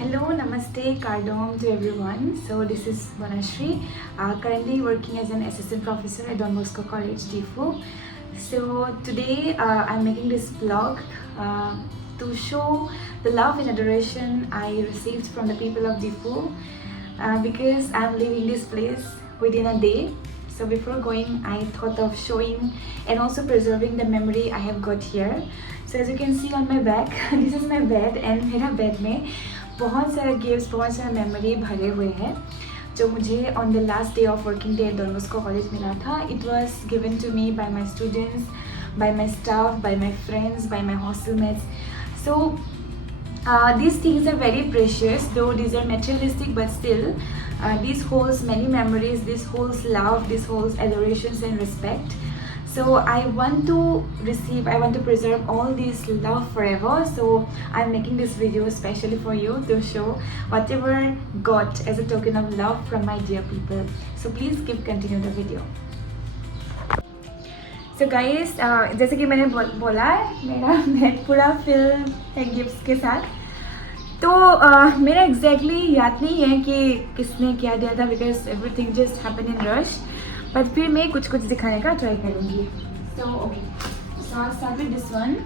Hello, Namaste, Kardom to everyone. So this is Banashri, currently working as an assistant professor at Don Bosco College, Difu. So today I'm making this vlog to show the love and adoration I received from the people of Difu because I'm leaving this place within a day. So before going, I thought of showing and also preserving the memory I have got here. So as you can see on my back, this is my bed and मेरा bed में बहुत सारे gifts, बहुत सारे memory भरे हुए हैं जो मुझे on the last day of working day at Don Bosco college मिला था. It was given to me by my students, by my staff, by my friends, by my hostel mates. So these things are very precious, though these are materialistic, but still this holds many memories, this holds love, this holds adorations and respect. So I want to preserve all this love forever. So I'm making this video especially for you to show whatever got as a token of love from my dear people. So please continue the video. So guys, जैसे कि मैंने बोला मेरा bed पूरा fill है gifts के साथ. तो मेरा एग्जैक्टली याद नहीं है कि किसने क्या दिया था because everything just happen in rush. But फिर मैं कुछ दिखाने का ट्राई करूँगी. So okay, so I start with this one.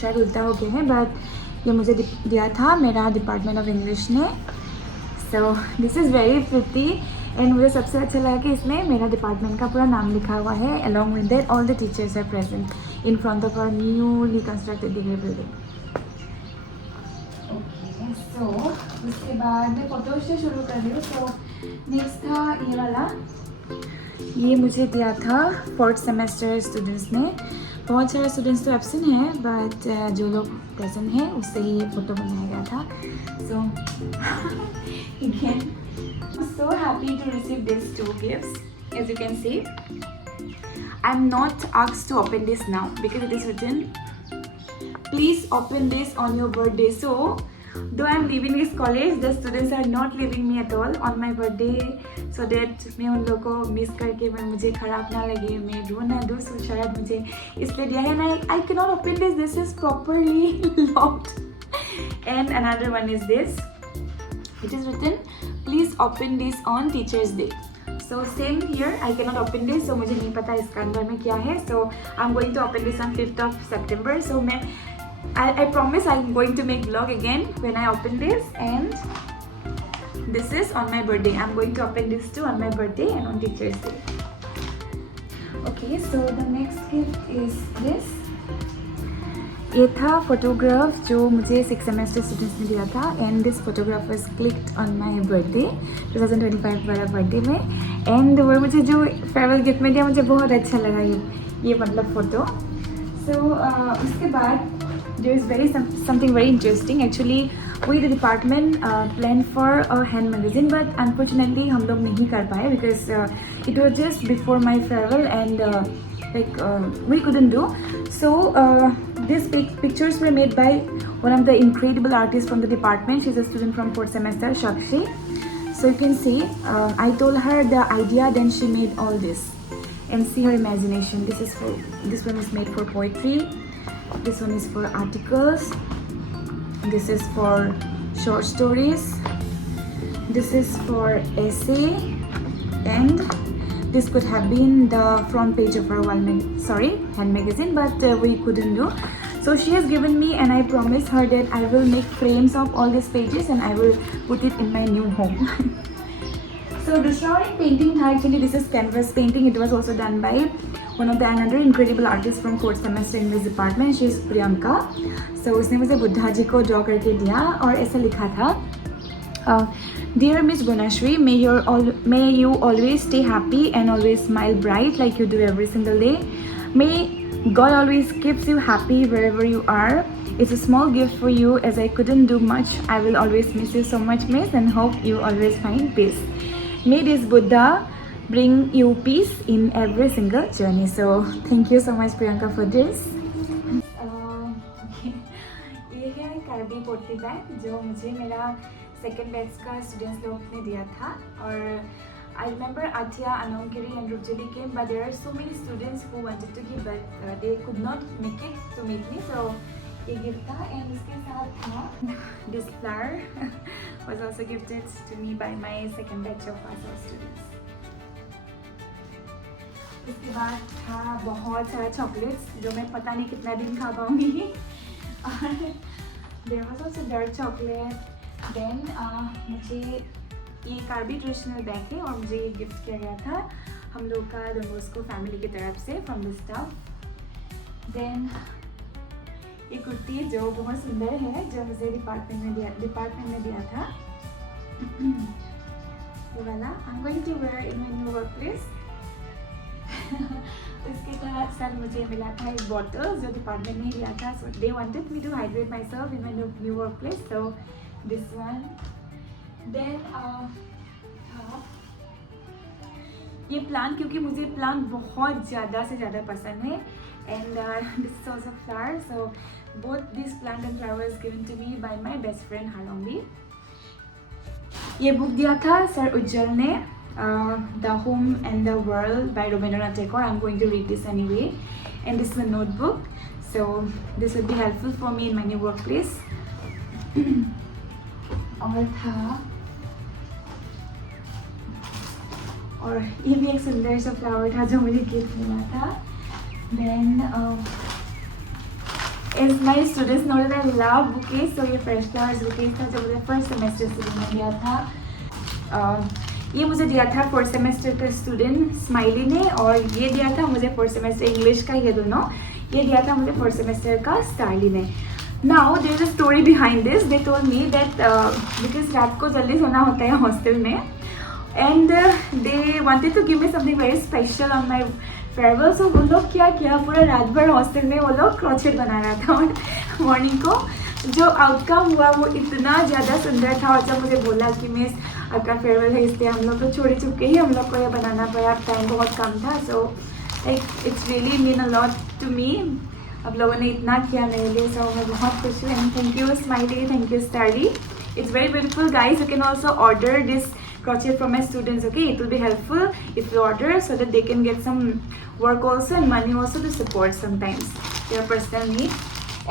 शायद उल्टा हो गया है बट ये मुझे दिया था मेरा डिपार्टमेंट ऑफ इंग्लिश ने. So this is very pretty and मुझे सबसे अच्छा लगा कि इसमें मेरा डिपार्टमेंट का पूरा नाम लिखा हुआ है. Along with that all the teachers are present in front of our newly constructed degree building. Okay, so उसके बाद मैं फोटो से शुरू कर रही हूँ. सो नेक्स्ट था ये वाला. ये मुझे दिया था 4th सेमेस्टर स्टूडेंट्स ने. बहुत सारे स्टूडेंट्स तो एब्सेंट हैं बट जो लोग प्रेजेंट हैं उससे ही ये फ़ोटो बनाया गया था. सो again I'm so happy to receive these two gifts. As you can see, I'm not asked to open this now because it is written please open this on your birthday. So though I'm leaving this college, the students are not leaving me at all on my birthday, so that मैं उन लोगों को miss करके मैं मुझे ख़राब ना लगे, मैं रो ना दूँ. सो शायद मुझे इसलिए दिया है. I cannot open this. This is properly locked. And another one is this. It is written please open this on Teachers Day. So same here, I cannot open this. So मुझे नहीं पता इसका अंदर में क्या है. So I'm going to open this on 5th of September. So I promise I'm going to make vlog again when I open this. And this is on my birthday. I'm going to open this too on my birthday and on Teachers Day. Okay, so the next gift is this. ये था photograph जो मुझे 6th semester students ने दिया था. And this photograph was clicked on my birthday 2025 वाला birthday में. And वो मुझे जो फेयरवेल गिफ्ट में दिया मुझे बहुत अच्छा लगा ये मतलब फ़ोटो. सो उसके बाद there is something very interesting. Actually we the department planned for a hand magazine but unfortunately हम लोग नहीं कर पाए because it was just before my farewell and we couldn't do. So these pictures were made by one of the incredible artists from the department. She's a student from 4th semester, Shakshi. So you can see I told her the idea, then she made all this. And see her imagination. This one is made for poetry. This one is for articles. This is for short stories. This is for essay. And this could have been the front page of our hand magazine, but we couldn't do. So she has given me and I promised her that I will make frames of all these pages and I will put it in my new home. So दूसरा एक painting था. Actually this is canvas painting. It was also done by one of the another incredible artist from 4th semester English department. She is Priyanka. So उसने मुझे बुद्धा जी को draw करके दिया और ऐसा लिखा था Dear Miss Banashri, may you always stay happy and always smile bright like you do every single day. May God always keeps you happy wherever you are. It's a small gift for you as I couldn't do much. I will always miss you so much, Miss, and hope you always find peace. May this Buddha bring you peace in every single journey. So thank you so much Priyanka for this. ये है Karbi pottery bag जो मुझे मेरा second batch का students लोग ने दिया था. और I remember Atya, Anamkiri and Rupjali came, but there are so many students who wanted to give but they could not make it to meet me. So ये गिफ्ट था and इसके साथ था this flower was also gifted to me by my second batch of arts students. इसके बाद था बहुत सारा चॉकलेट्स जो मैं पता नहीं कितना दिन खा पाऊंगी और there was also dark chocolate. Then मुझे ये कार्बी ट्रेडिशनल बैग है और मुझे ये गिफ्ट किया गया था हम लोग का डॉन बॉस्को फैमिली की तरफ से फ्रॉम द स्टाफ। देन ये कुर्ती जो बहुत सुंदर है जो मुझे डिपार्टमेंट में दिया था ये वाला I am going to wear in my new work place. इसके साथ मुझे मिला था एक बॉटल जो डिपार्टमेंट ने दिया था, so they wanted me to hydrate my self in my new work place, so this one. Then ये प्लांट क्योंकि मुझे प्लांट बहुत ज़्यादा से ज़्यादा पसंद है and this is also flower, so both this plant and flowers given to me by my best friend Halongi. ये बुक दिया था सर उज्जवल ने, The Home and the World by Rabindranath Tagore. I'm going to read this anyway, and this is a notebook, so this will be helpful for me in my new workplace. और था और ये भी एक सुंदर सा flower था जो मुझे गिफ्ट मिला था। Then as my students know that I love bouquets, so ये fresh flowers bouquet था जो मुझे फर्स्ट सेमेस्टर से दिया था। ये मुझे दिया था फोर्थ सेमेस्टर का स्टूडेंट स्माइली ने और ये दिया था मुझे फोर्थ सेमेस्टर इंग्लिश का, ये दोनों ये दिया था मुझे फोर्थ सेमेस्टर का स्टाइली ने। Now there is a story behind this, they told me that because रात को जल्दी सोना होता है हॉस्टल में and they wanted to give me something very special on my farewell, so वो लोग क्या किया पूरा रात भर हॉस्टल में वो लोग क्रोचेट बना रहा था और मॉर्निंग को जो आउटकम हुआ वो इतना ज़्यादा सुंदर था। और जब मुझे बोला कि मिस आपका फेयरवेल है इसलिए हम लोग तो छोड़े चुके ही हम लोग को ये बनाना पड़ा, टाइम बहुत कम था, so like it's really mean a lot to me. आप लोगों ने इतना किया मेरे लिए, सो मैं बहुत खुश हूँ and thank you smiley, thank you styli, it's very beautiful guys. You can also order this crochet from my students, okay? It will be helpful if you order so that they can get some work also and money also to support sometimes their personal need.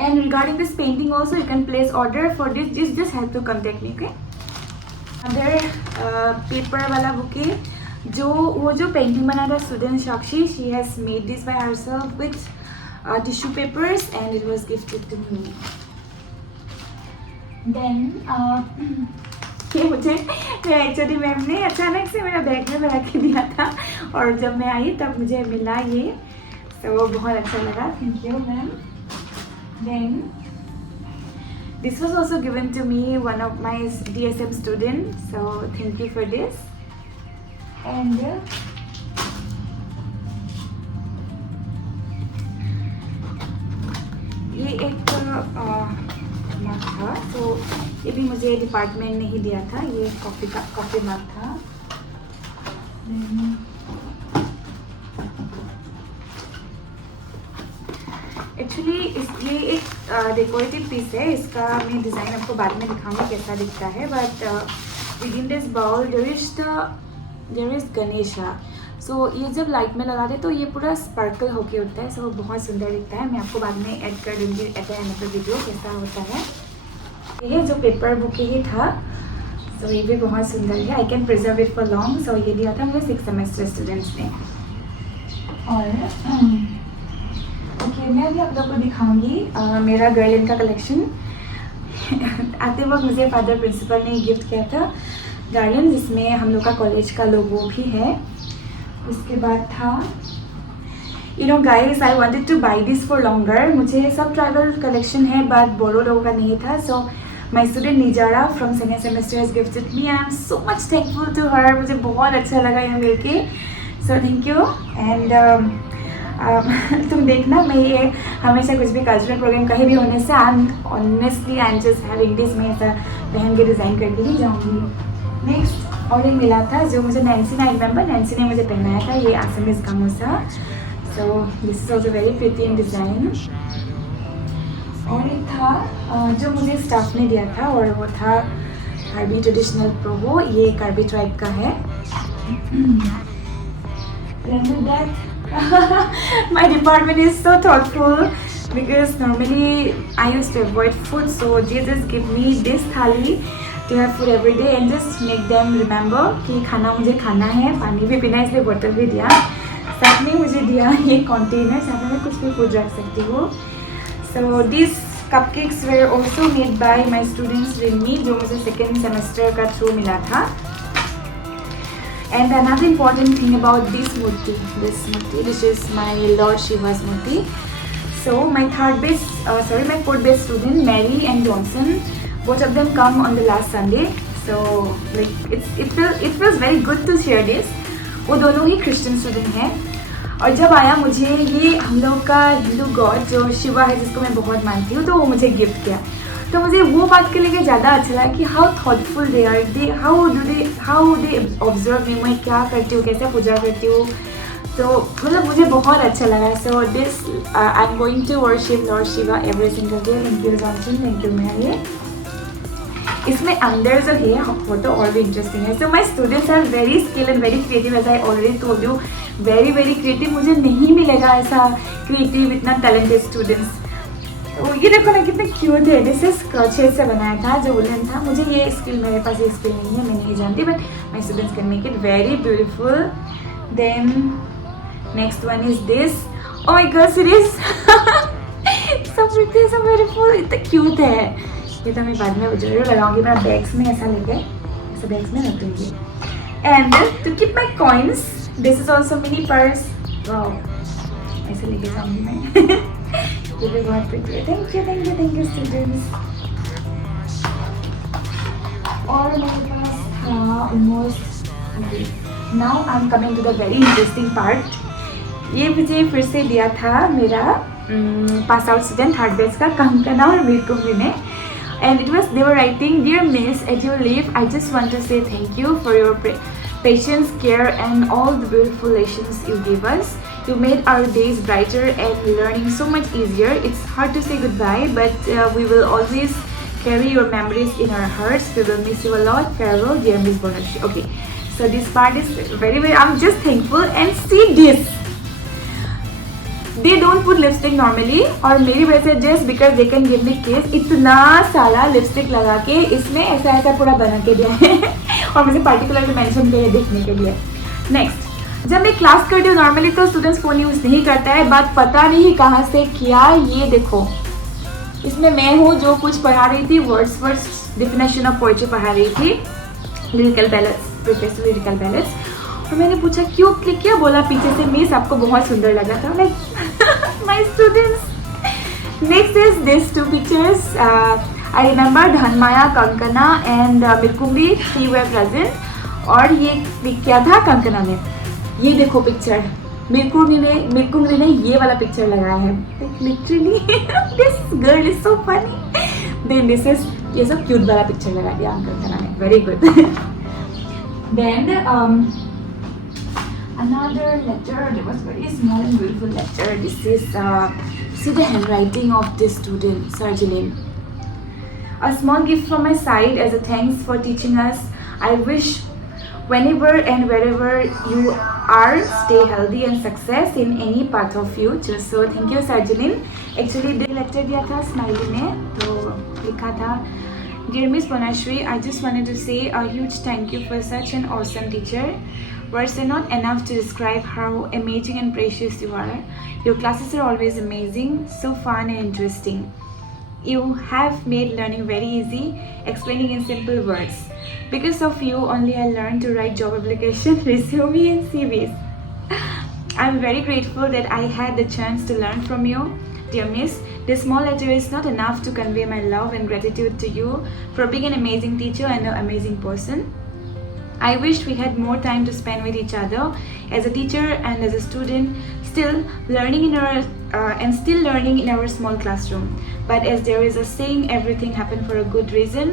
And regarding this painting also, you can place order for this, just have to contact me, okay? Another paper wala bouquet, जो painting बना था student Shakshi, she has made this by herself with tissue papers and it was gifted to me. Then ये मुझे actually ma'am ने अचानक से मेरा bag में रख के दिया था और जब मैं आई तब मुझे मिला ये, तो बहुत अच्छा लगा, thank you ma'am. Then this was also given to me one of my DSM student, so thank you for this. And ये एक मग था, तो ये भी मुझे डिपार्टमेंट ने ही दिया था, ये कॉफ़ी मग था। एक्चुअली ये एक डेकोरेटिव पीस है, इसका मैं डिज़ाइन आपको बाद में दिखाऊंगी कैसा दिखता है, but within this bowl there is Ganesha, so ये जब लाइट में लगाते तो ये पूरा स्पार्कल होके उठता है, सो बहुत सुंदर दिखता है। मैं आपको बाद में ऐड कर दूँगी at the end of the video कैसा होता है। ये जो पेपर बुक ही था, सो ये भी बहुत सुंदर है, I can preserve it for long, so ये दिया था मुझे 6th सेमेस्टर स्टूडेंट्स ने। और ओके मैं भी आप लोग को दिखाऊंगी मेरा गर्लिन का कलेक्शन। आते वक्त मुझे फादर प्रिंसिपल ने गिफ्ट किया था गार्लिन, जिसमें हम लोग का कॉलेज का लोगो भी है। उसके बाद था you know guys, I wanted two by this for longer, मुझे सब ट्राइबल कलेक्शन है बट बोलो लोगों का नहीं था, so my student Nijara from second semester has gifted me, I am so much thankful to her, मुझे बहुत अच्छा लगा यहाँ मिलके, सो थैंक यू। एंड तुम देखना मैं ये हमेशा कुछ भी कल्चरल प्रोग्राम कहीं भी होने से honestly I am just having this, मैं ऐसा पहन के डिज़ाइन करके ही जाऊँगी। नेक्स्ट और एक मिला था जो मुझे नैन्सी, आई रिमेंबर नैन्सी ने मुझे पहनाया था, ये आसमीज gamosa, so this is also very pretty in design. और एक था जो मुझे स्टाफ ने दिया था और वो था कार्बी ट्रेडिशनल प्रोवो, ये कार्बी ट्राइब का है। My department is so thoughtful, because normally I used to avoid food, so they just give me this thali to have food every day and just make them remember कि खाना मुझे खाना है, पानी भी पीना है, इसलिए बोतल भी दिया, साथ में मुझे दिया ये कंटेनर, साथ में कुछ भी फूड रख सकती हूँ. So these cupcakes were also made by my students with me, जो मुझे second semester का through मिला था. And another important thing about this murti, this is my Lord Shiva's murti. So my my fourth base student Mary and Johnson, both of them come on the last Sunday. So like it feels very good to share this. वो दोनों ही Christian student हैं. और जब आया मुझे ये हम लोग का हिंदू गॉड जो शिवा है जिसको मैं बहुत मानती हूँ, तो वो मुझे गिफ्ट किया. तो मुझे वो बात के लिए ज़्यादा अच्छा लगा कि how thoughtful they are, how they observe me, मैं क्या करती हूँ, कैसे पूजा करती हूँ. तो मतलब मुझे बहुत अच्छा लगा. So this I am going to worship Lord Shiva every single day. Thank you Johnson, thank you Mary. इसमें अंदर जो है वो तो और भी इंटरेस्टिंग है. So my students are very skill and very creative, as I already told you, very very creative. मुझे नहीं मिलेगा ऐसा क्रिएटिव, इतना टैलेंटेड स्टूडेंट्स. तो ये देखो ना कितने क्यूट है. दिस इज क्रॉचेट से बनाया था जो वुलन था. मुझे ये स्किल, मेरे पास ये स्किल नहीं है, मैं नहीं जानती, but my students can make it very beautiful. Then next one is this. Oh my God, serious सब प्रिटी, सब ब्यूटीफुल, इतना क्यूट है. ये तो मैं बाद में जरूर लगाऊंगी. मैं बैग्स में ऐसा लेके ऐसे बैग्स में रख दूँगी. And to keep my coins, this is also mini purse. Wow, ऐसे लेके जाऊँगी मैं. ये भी बहुत प्रिटी है. Thank you students. और मेरे पास था almost. Now I am coming to the very interesting part. ये मुझे फिर से दिया था मेरा pass out student third batch का कंकना और मीरकुमरी ने. And it was, they were writing, "Dear Miss, at your leave, I just want to say thank you for your patience, care, and all the beautiful lessons you gave us. You made our days brighter and learning so much easier. It's hard to say goodbye, but we will always carry your memories in our hearts. We will miss you a lot. Farewell, dear Miss Bonashri." Okay, so this part is very, I'm just thankful. And see this. They don't put lipstick normally, और मेरी वजह से just because they can give me kiss, इतना सारा lipstick लगा के इसमें ऐसा ऐसा पूरा बना के दिया है. और मुझे पर्टिकुलरली मेंशन किया है देखने के लिए. नेक्स्ट, जब मैं क्लास करती हूँ नॉर्मली तो स्टूडेंट्स फ़ोन यूज़ नहीं करता है, बात पता नहीं कहाँ से किया. ये देखो, इसमें मैं हूँ जो कुछ पढ़ा रही थी, वर्ड्स डिफिनेशन ऑफ पोएट्री पढ़ा रही थी, lyrical balance, professor lyrical balance. तो मैंने पूछा क्यों क्लिक किया, बोला पीछे से मिस आपको बहुत सुंदर लगा था. Like my students. Next is this two pictures. I remember Dhanmaya, Kankana and Mirkumari, she were present. और ये क्लिक किया था कंकना ने. ये देखो पिक्चर, मिरकुमरी ने ये वाला पिक्चर लगाया है. Literally this girl is so funny. Then this is, ये सब क्यूट वाला पिक्चर लगा दिया कंकना ने. Very good. Then another letter. There was very small and beautiful letter. This is see the handwriting of this student, Sarjalin. A small gift from my side as a thanks for teaching us. I wish whenever and wherever you are, stay healthy and success in any path of future. So thank you Sarjalin. Actually the letter दिया था smiley ने, तो लिखा था, "Dear Miss Bonashri, I just wanted to say a huge thank you for such an awesome teacher. Words are not enough to describe how amazing and precious you are. Your classes are always amazing, so fun and interesting. You have made learning very easy, explaining in simple words. Because of you, only I learned to write job application, resume and CVs. I'm very grateful that I had the chance to learn from you. Dear Miss, this small letter is not enough to convey my love and gratitude to you for being an amazing teacher and an amazing person. I wish we had more time to spend with each other as a teacher and as a student, still learning in our small classroom. But as there is a saying, everything happened for a good reason.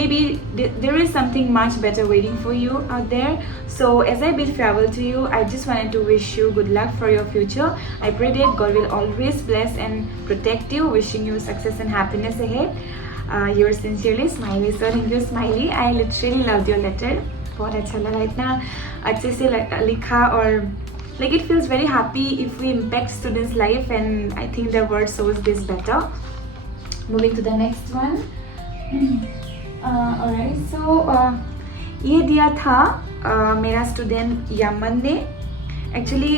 Maybe there is something much better waiting for you out there. So as I bid farewell to you, I just wanted to wish you good luck for your future. I pray that God will always bless and protect you. Wishing you success and happiness ahead. Yours sincerely, Smiley." So thank you Smiley. I literally loved your letter. बहुत अच्छा लगा, इतना अच्छे से लिखा और Like it feels very happy if we impact students' life, and I think the word shows this better. Moving to the next one. Alright, so ये दिया था मेरा स्टूडेंट यमन ने. Actually,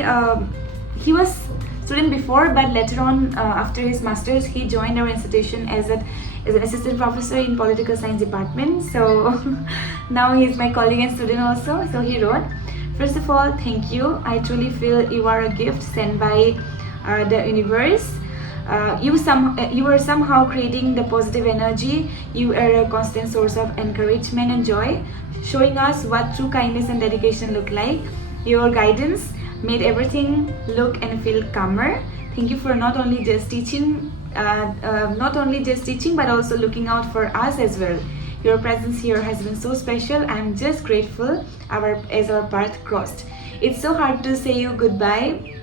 he was student before, but later on, after his masters, he joined our institution as an assistant professor in political science department. So now he is my colleague and student also. So he wrote, first of all, thank you. I truly feel you are a gift sent by the universe. You are somehow creating the positive energy. You are a constant source of encouragement and joy, showing us what true kindness and dedication look like. Your guidance made everything look and feel calmer. Thank you for not only just teaching, but also looking out for us as well. Your presence here has been so special. I'm just grateful as our path crossed. It's so hard to say you goodbye,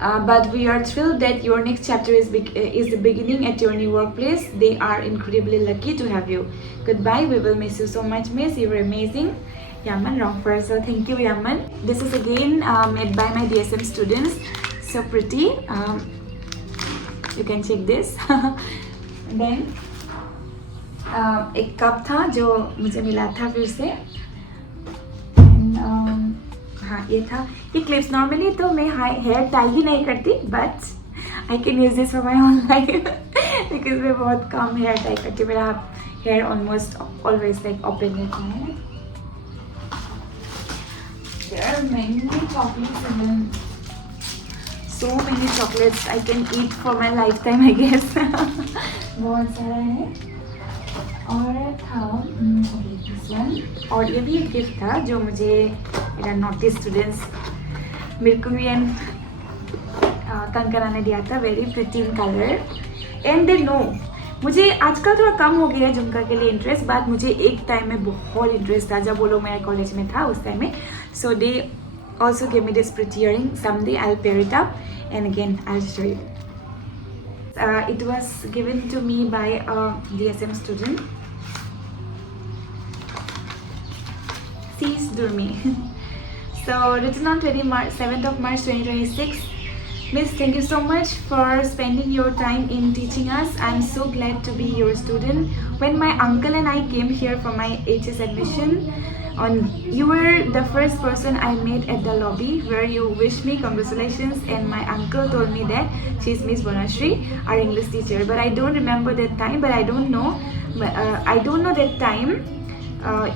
but we are thrilled that your next chapter is the beginning at your new workplace. They are incredibly lucky to have you. Goodbye. We will miss you so much, miss. You were amazing. Yaman, wrong first. So thank you, Yaman. This is again made by my DSM students. So pretty. You can check this. Then एक cup था जो मुझे मिला था फिर से. हाँ ये था. ये क्लिप्स नॉर्मली तो मैं हेयर टाई ही नहीं करती, but I can use this for my whole life because मैं बहुत कम हेयर टाई करती हूँ. मेरा hair almost always like open रहता है. There are many chocolates even. So many chocolates I can eat for my lifetime, I guess. बहुत सारा है. और था this one. और ये भी एक गिफ्ट था जो मुझे मेरा नॉटी स्टूडेंट्स मिर्कुरी एंड कंकना ने दिया था. Very pretty in colour and they know. मुझे आजकल थोड़ा कम हो गया है झुमका के लिए इंटरेस्ट, बट मुझे एक टाइम में बहुत इंटरेस्ट था जब वो लोग मेरे कॉलेज में था उस टाइम में. सो दे also gave me this pretty earring. Someday I'll pair it up and again I'll show you. It was given to me by a DSM student. She's Durmi. So written on 7th of March 2026. Miss, thank you so much for spending your time in teaching us. I'm so glad to be your student. When my uncle and I came here for my HS admission, you were the first person I met at the lobby where you wished me congratulations, and my uncle told me that she's Miss Bonashri, our English teacher. But I don't remember that time. But I don't know that time.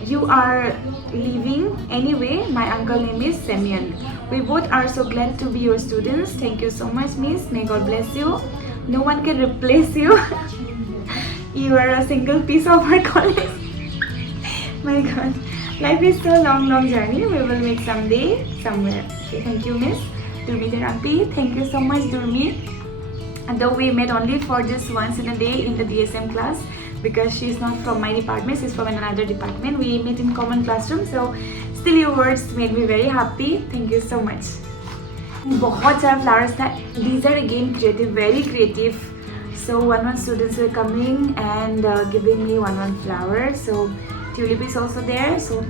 You are leaving anyway. My uncle name is Semyon. We both are so glad to be your students. Thank you so much, Miss. May God bless you. No one can replace you. You are a single piece of our college. My God. Life is so long journey. We will meet someday, somewhere. Okay, thank you, Miss Durmi Therapy. Thank you so much, Durmi. And though we met only for just once in a day in the DSM class, because she's not from my department, she's from another department. We met in common classroom. So still your words made me very happy. Thank you so much. बहुत सारा flowers था. These are again creative, very creative. So one students were coming and giving me one flower. So tulip is also there. So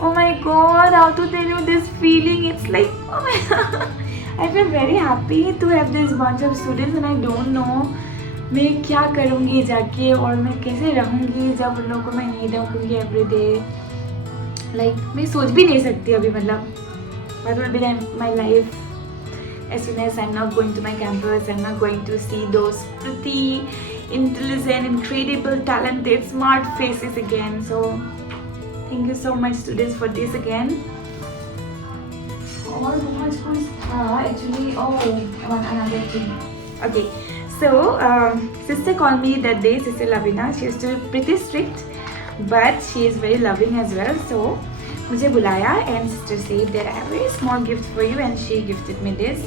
oh my God, how to tell you this feeling? It's like, oh my God. I feel very happy to have this bunch of students, and I don't know मैं क्या करूँगी जाके और मैं कैसे रहूँगी जब उन लोगों को मैं नहीं देखूँगी एवरीडे. लाइक मैं सोच भी नहीं सकती अभी. मतलब what will be my life as soon as I'm not going to my campus. I'm not going to see those pretty, intelligent, incredible, talented, smart faces again. So thank you so much students for this again. और बहुत कुछ था actually. Oh, another thing. Okay. So sister called me that day, Sister Lavina. She is still pretty strict, but she is very loving as well. So मुझे बुलाया and sister said that I have a very small gift for you, and she gifted me this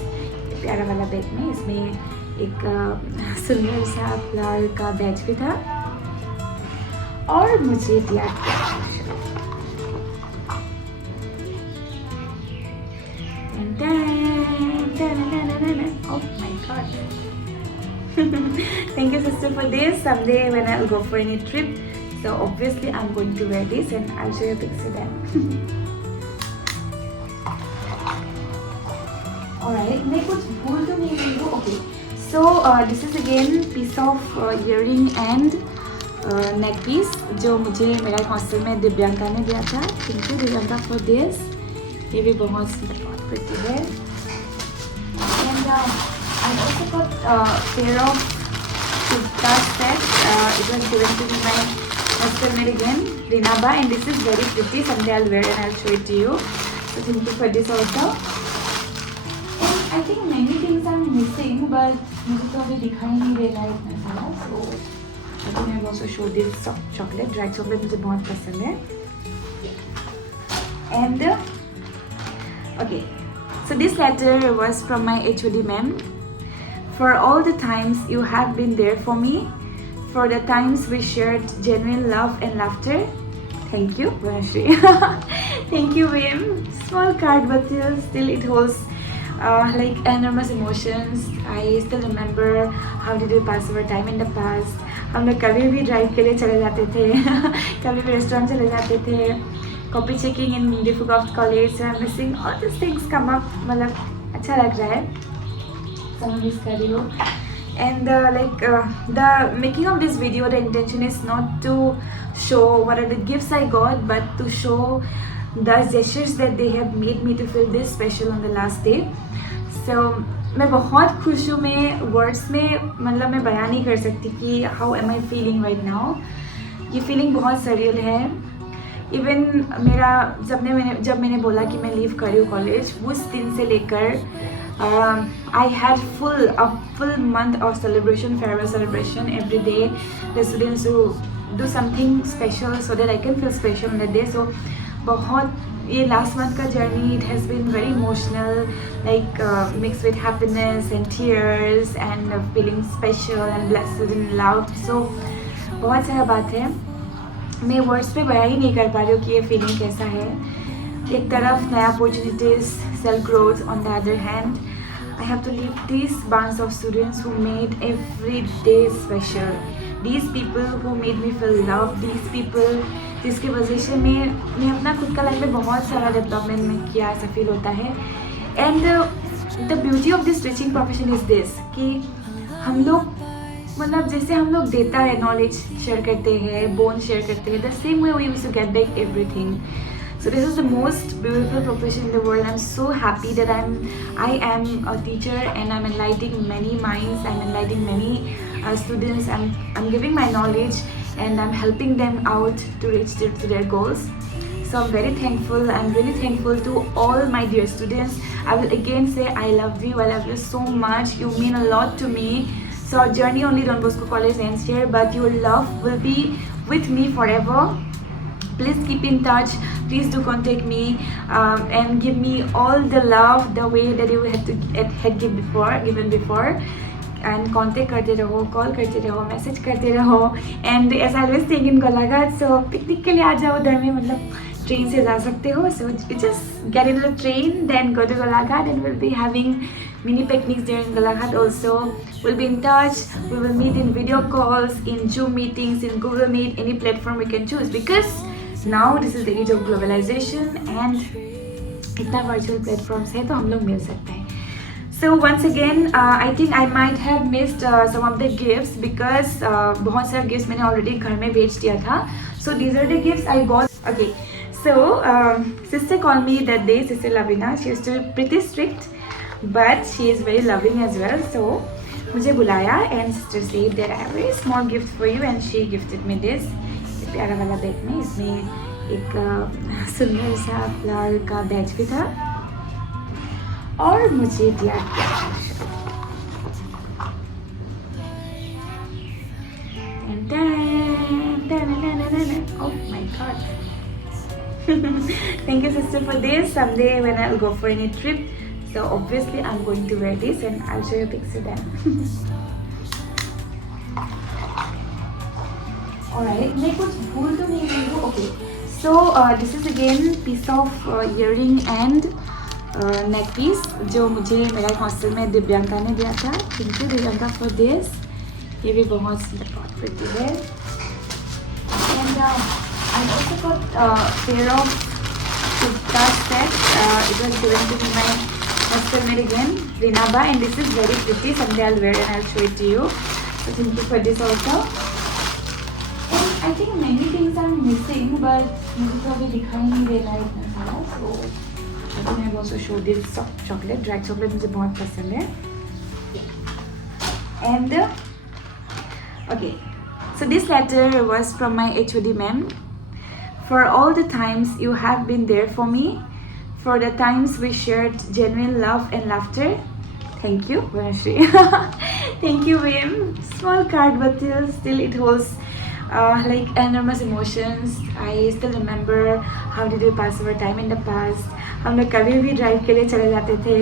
प्यारा वाला bag में. इसमें एक सुंदर सा flower का बैच भी था और मुझे दिया. Oh my God. Thank you sister for this. Someday when I'll go for any trip, so obviously I'm going to wear this and I'll show you picture then. Alright, मैं कुछ भूल तो नहीं रही हूँ. Okay, so this is again piece of earring and neck piece जो मुझे मेरा हॉस्टल में दिव्यांका ने दिया था. Thank you Divyanka for this. ये भी बहुत pretty है. And I also got a pair of kurta set. It was given to me by hostel mate again, Rinaba, and this is very pretty. Someday I'll wear and I'll show it to you. So thank you for this also. I think many things I'm missing, but मुझे तो अभी दिखाई नहीं दे रहा है इतना सारा. So I think I'll also show this chocolate. Dry chocolate मुझे बहुत पसंद है. And okay, so this letter was from my HOD ma'am. For all the times you have been there for me, for the times we shared genuine love and laughter. Thank you, Vanashri. Thank you, Vim. Small card, but still it holds like enormous emotions. I still remember how did we pass our time in the past. हम लोग कभी भी drive के लिए चले जाते थे. कभी भी रेस्टोरेंट चले जाते थे. Copy checking in difficult college. I am missing all this things come up. मतलब अच्छा लग रहा है. सब मिस कर रही हूँ. And the making of this video, the intention is not to show what are the gifts I got, but to show the gestures that they have made me to feel this special on the last day. So मैं बहुत खुश हूँ. मैं words में मतलब मैं बयान नहीं कर सकती कि how am I feeling right now. ये फीलिंग बहुत सरियल है. इवन मेरा जब मैंने बोला कि मैं लीव कर रही हूँ कॉलेज, उस दिन से लेकर I had a full month of celebration, farewell celebration every day. The students who do something special so that I can feel special on that day. So बहुत ये last month का journey, it has been very emotional, like mixed with happiness and tears and feeling special and blessed and loved. So बहुत सारा बात है. मैं words पे बयान ही नहीं कर पा रही हूँ कि ये फीलिंग कैसा है. एक तरफ नया opportunities, self growth. On the other hand, I have to leave these bunch of students who made every day special. These people who made me feel loved. These people जिसकी वजह से मैं अपना खुद का लाइफ में बहुत सारा डेवलपमेंट में किया ऐसा फील होता है. And the beauty of this teaching profession is this कि हम लोग मतलब जैसे हम लोग देता है नॉलेज शेयर करते हैं, बोन शेयर करते हैं, the same way we used to get back everything. So this is the most beautiful profession in the world. I'm so happy that I am a teacher and I'm enlightening many minds. I'm enlightening many students. I'm giving my knowledge and I'm helping them out to reach to their goals. So I'm very thankful. I'm really thankful to all my dear students. I will again say I love you. I love you so much. You mean a lot to me. So our journey only Don Bosco College ends here, but your love will be with me forever. Please keep in touch. Please do contact me and give me all the love the way that you had given before. And contact करते रहो, call करते रहो, message करते रहो. And as I always think in Golaghat, so picnic के लिए आ जाओ उधर में मतलब ट्रेन से जा सकते हो. So you just get into the train, then go to Golaghat, and we'll be having mini picnics there in Golaghat also. We'll be in touch. We will meet in video calls, in Zoom meetings, in Google Meet, any platform we can choose because now this is the age of globalization and इतना virtual platforms है तो हम लोग मिल सकते हैं. So once again, I think I might have missed some of the gifts because बहुत सारे gifts मैंने already घर में भेज दिया था. So these are the gifts I got. Okay, so sister called me that day, sister Lavina. She is still pretty strict, but she is very loving as well. So मुझे बुलाया and sister said that I have a very small gift for you and she gifted me this. प्यारा वाला bag में इसमें एक सुंदर सा flower का बैच भी था और मुझे दिया Oh my god. Thank you sister for this. Someday when I'll go for any trip, so obviously I'm going to wear this and I'll show you pics of them. Alright, मैं कुछ भूल तो नहीं रही हूँ. Okay, so this is again piece of earring and neck piece जो मुझे मेरा हॉस्टल में दिव्यांका ने दिया था. Thank you Divyanka for this. ये भी बहुत pretty है. And I also got a pair of kurta set. It was given to me by Next time again, Rinaba, and this is very pretty. Someday I'll wear and I'll show it to you. So thank you for this also. And I think many things I'm missing, but मुझे तो अभी दिखाई नहीं दे रहा है इतना सारा. So I think I've also showed this soft chocolate. Dry chocolate मुझे बहुत पसंद है. And okay, so this letter was from my HOD ma'am. For all the times you have been there for me, for the times we shared genuine love and laughter. Thank you, Vanashri. Thank you, ma'am. Small card, but still it holds like enormous emotions. I still remember how did we pass our time in the past. हम लोग कभी भी drive के लिए चले जाते थे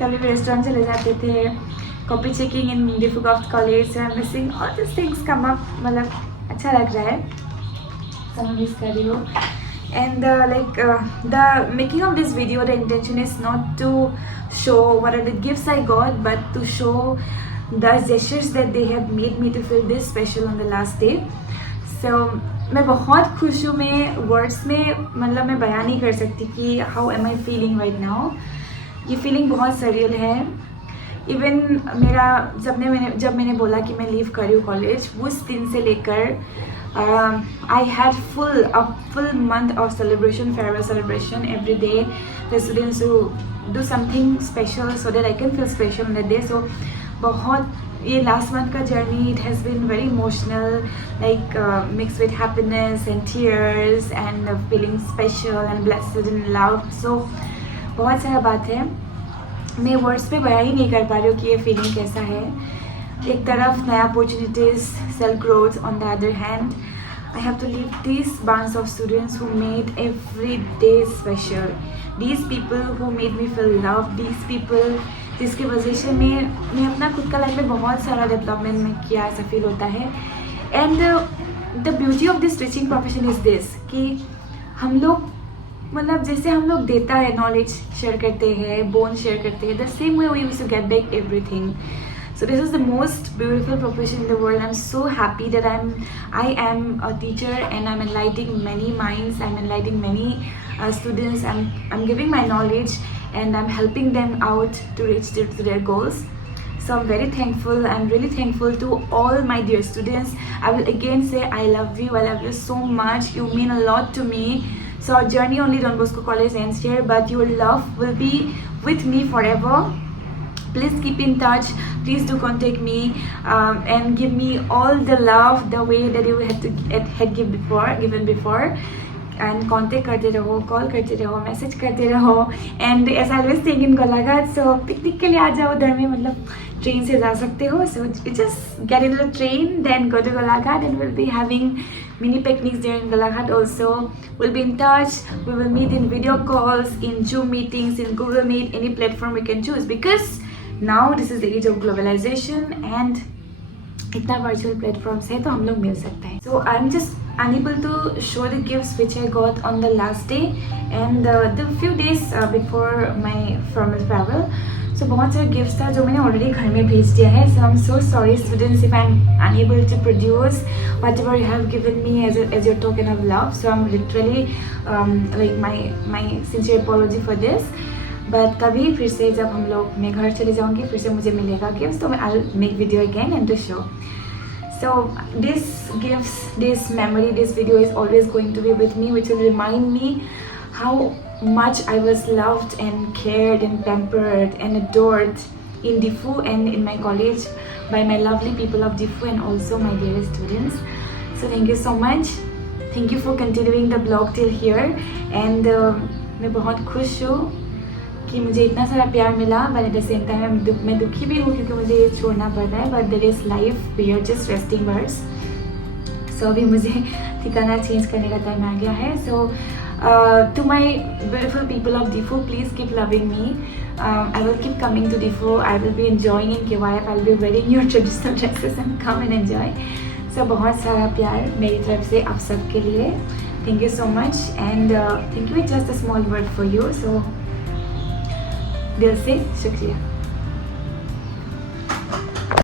कभी भी रेस्टोरेंट चले जाते थे कॉपी चेकिंग इन डिफू गॉफ college. I am missing all this things come up. मतलब अच्छा लग रहा है. सब मिस कर रही हूँ. And the making of this video, the intention is not to show what are the gifts I got, but to show the gestures that they have made me to feel this special on the last day. So मैं बहुत खुश हूँ. मैं words में मतलब मैं बयान नहीं कर सकती कि how am I feeling right now. ये फीलिंग बहुत सरियल है. इवन मेरा जब मैंने बोला कि मैं लीव कर रही हूँ कॉलेज, उस दिन से लेकर I had full month of celebration, farewell celebration every day. The students who do something special so that I can feel special on that day. So बहुत ये last month का journey, it has been very emotional, like mixed with happiness and tears and feeling special and blessed and loved. So बहुत सारा बात है. मैं words पे बयान ही नहीं कर पा रही हूँ कि ये फीलिंग कैसा है. एक तरफ नया opportunities, self growth, on the other hand I have to leave these bunch of students who made every day special. These people who made me feel loved. These people जिसकी वजह से मैं अपना खुद का लाइफ में बहुत सारा डेवलपमेंट में किया ऐसा फील होता है. And the beauty of this teaching profession is this कि हम लोग मतलब जैसे हम लोग देता है नॉलेज शेयर करते हैं, बोन शेयर करते हैं, the same way we used to get back everything. So this is the most beautiful profession in the world. I'm so happy that I am a teacher and I'm enlightening many minds. I'm enlightening many students. I'm giving my knowledge and I'm helping them out to reach to their goals. So I'm very thankful. I'm really thankful to all my dear students. I will again say I love you. I love you so much. You mean a lot to me. So our journey only Don Bosco College ends here, but your love will be with me forever. Please keep in touch. Please do contact me and give me all the love the way that you had given before. And contact करते रहो, call करते रहो, message करते रहो. And as I always think in Golaghat, so picnic के लिए आ जाओ उधर में. मतलब ट्रेन से जा सकते हो. So you just get into the train, then go to Golaghat, and we'll be having mini picnics there in Golaghat also. We'll be in touch. We will meet in video calls, in Zoom meetings, in Google Meet, any platform we can choose, because now this is the age of globalization and इतना virtual platforms है तो हम लोग मिल सकते हैं. So I'm just unable to show the gifts which I got on the last day and the few days before my formal travel. So बहुत सारे gifts था जो मैंने ऑलरेडी घर में भेज दिया है. So I'm so sorry students if I'm unable to produce whatever you have given me as your token of love. So I'm literally like my sincere apology for this. But कभी फिर से जब हम लोग मैं घर चले जाऊँगी फिर से मुझे मिलेगा गिफ्ट्स तो मैं I'll make video again and to show. So this gifts, this memory, this video is always going to be with me, which will remind me how much I was loved and cared and pampered and adored in DIFU and in my college by my lovely people of DIFU and also my dearest students. So thank you so much. Thank you for continuing the vlog till here. And मैं बहुत खुश हूँ कि मुझे इतना सारा प्यार मिला. But at the same time मैं दुखी भी हूँ क्योंकि मुझे ये छोड़ना पड़ रहा है. But there is life, we are just resting birds. So अभी मुझे ठिकाना चेंज करने का टाइम आ गया है. सो to my beautiful people of DIFU, please keep loving me. I will keep coming to DIFU. I will be enjoying in KYF. I will be wearing your traditional dresses and come and enjoy. So बहुत सारा प्यार मेरी तरफ से आप सब के लिए. Thank you so much and thank you with just a small word for you. So दिल से शुक्रिया.